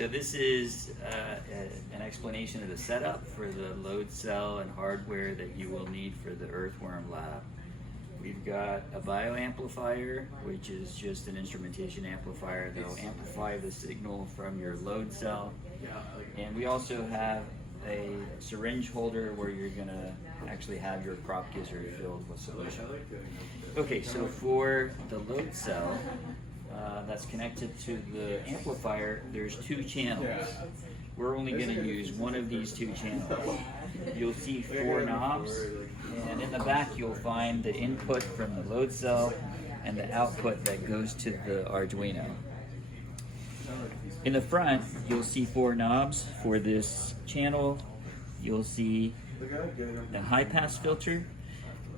So this is an explanation of the setup for the load cell and hardware that you will need for the Earthworm Lab. We've got a bioamplifier, which is just an instrumentation amplifier that will amplify the signal from your load cell. And we also have a syringe holder where you're gonna actually have your prop gizzard filled with solution. Okay, so for the load cell that's connected to the amplifier, there's two channels. We're only gonna use one of these two channels. You'll see 4 knobs, and in the back you'll find the input from the load cell and the output that goes to the Arduino. In the front, you'll see 4 knobs for this channel. You'll see a high pass filter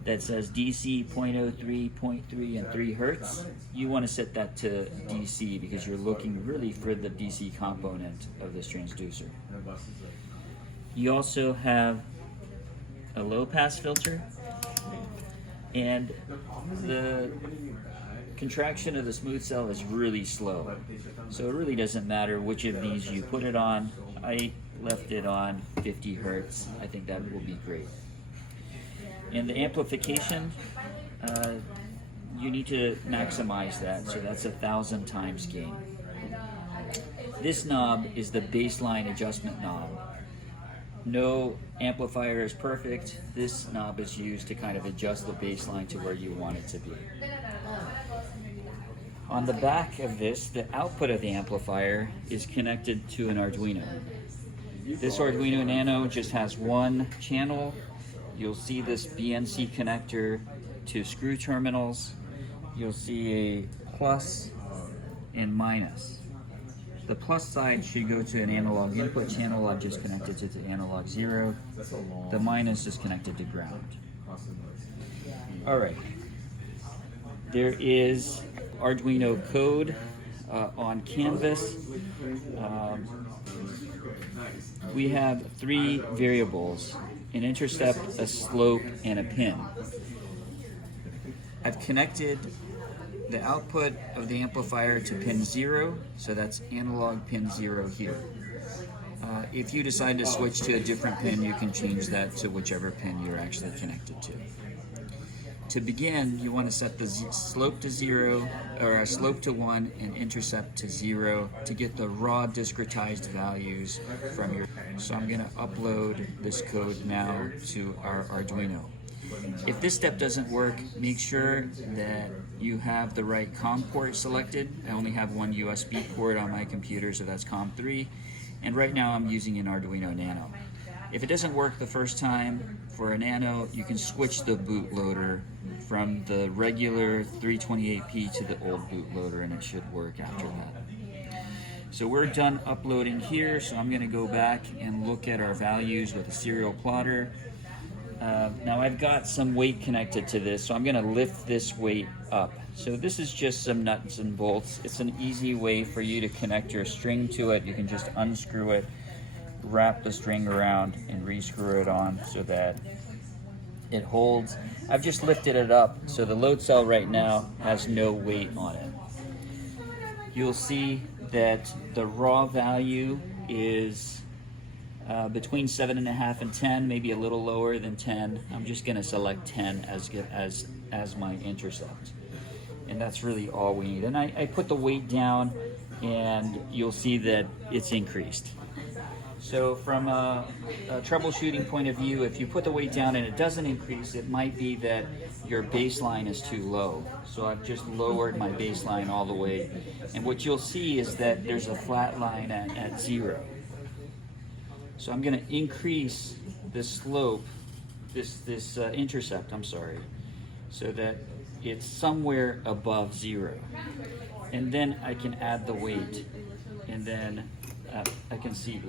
that says DC 0.03, 0.3, and 3 Hertz. You want to set that to DC because you're looking really for the DC component of this transducer. You also have a low pass filter, and the contraction of the smooth cell is really slow. So it really doesn't matter which of these you put it on. I left it on 50 Hertz. I think that will be great. And the amplification, you need to maximize that, so that's 1,000 times gain. This knob is the baseline adjustment knob. No amplifier is perfect. This knob is used to kind of adjust the baseline to where you want it to be. On the back of this, the output of the amplifier is connected to an Arduino. This Arduino Nano just has one channel. You'll see this BNC connector to screw terminals. You'll see a plus and minus. The plus side should go to an analog input channel. I've just connected it to analog 0. The minus is connected to ground. All right. There is Arduino code on Canvas. We have 3 variables: an intercept, a slope, and a pin. I've connected the output of the amplifier to pin 0, so that's analog pin 0 here. If you decide to switch to a different pin, you can change that to whichever pin you're actually connected to. To begin, you want to set the slope to 0, or slope to 1, and intercept to 0 to get the raw discretized values from your. So I'm going to upload this code now to our Arduino. If this step doesn't work, make sure that you have the right COM port selected. I only have one USB port on my computer, so that's COM 3. And right now I'm using an Arduino Nano. If it doesn't work the first time for a Nano, you can switch the bootloader from the regular 328p to the old bootloader, and it should work after that. So we're done uploading here, so I'm going to go back and look at our values with a serial plotter. Now I've got some weight connected to this, so I'm going to lift this weight up. So this is just some nuts and bolts. It's an easy way for you to connect your string to it. You can just unscrew it, wrap the string around, and re-screw it on so that it holds. I've just lifted it up, so the load cell right now has no weight on it. You'll see that the raw value is between 7.5 and 10, maybe a little lower than 10. I'm just going to select 10 as my intercept. And that's really all we need. And I put the weight down, and you'll see that it's increased. So from a troubleshooting point of view, if you put the weight down and it doesn't increase, it might be that your baseline is too low. So I've just lowered my baseline all the way. And what you'll see is that there's a flat line at 0. So I'm going to increase this slope, this intercept, I'm sorry, so that it's somewhere above 0. And then I can add the weight. And then I can see,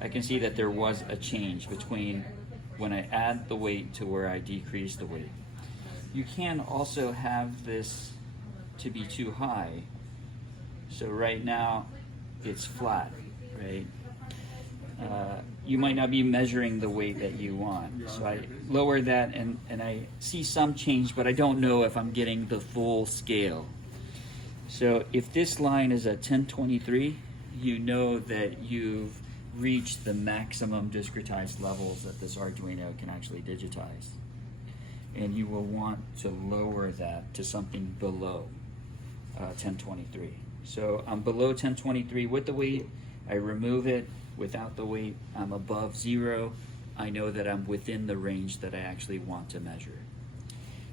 I can see that there was a change between when I add the weight to where I decrease the weight. You can also have this to be too high. So right now it's flat, right? You might not be measuring the weight that you want. So I lower that and I see some change, but I don't know if I'm getting the full scale. So if this line is at 1023, you know that you've reached the maximum discretized levels that this Arduino can actually digitize. And you will want to lower that to something below 1023. So I'm below 1023 with the weight. I remove it. Without the weight, I'm above 0. I know that I'm within the range that I actually want to measure.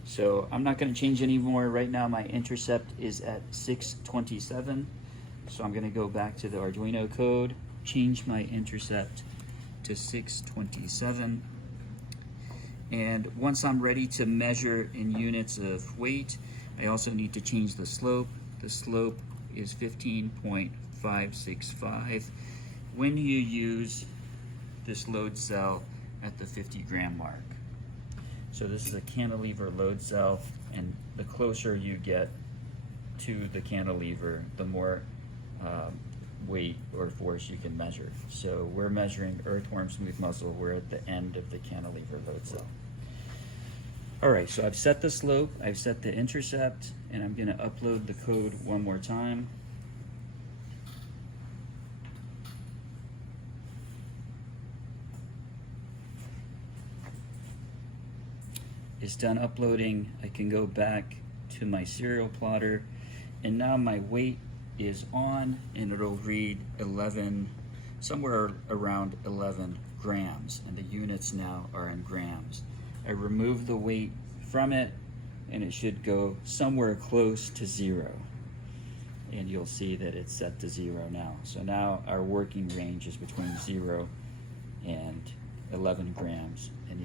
So I'm not going to change anymore. Right now my intercept is at 627. So I'm going to go back to the Arduino code, change my intercept to 627. And once I'm ready to measure in units of weight, I also need to change the slope. The slope is 15.565 when you use this load cell at the 50 gram mark. So this is a cantilever load cell, and the closer you get to the cantilever, the more weight or force you can measure. So we're measuring earthworm smooth muscle. We're at the end of the cantilever load cell. All right, so I've set the slope, I've set the intercept, and I'm gonna upload the code one more time. It's done uploading. I can go back to my serial plotter, and now my weight is on, and it'll read 11, somewhere around 11 grams, and the units now are in grams. I remove the weight from it, and it should go somewhere close to 0. And you'll see that it's set to 0 now. So now our working range is between 0 and 11 grams. And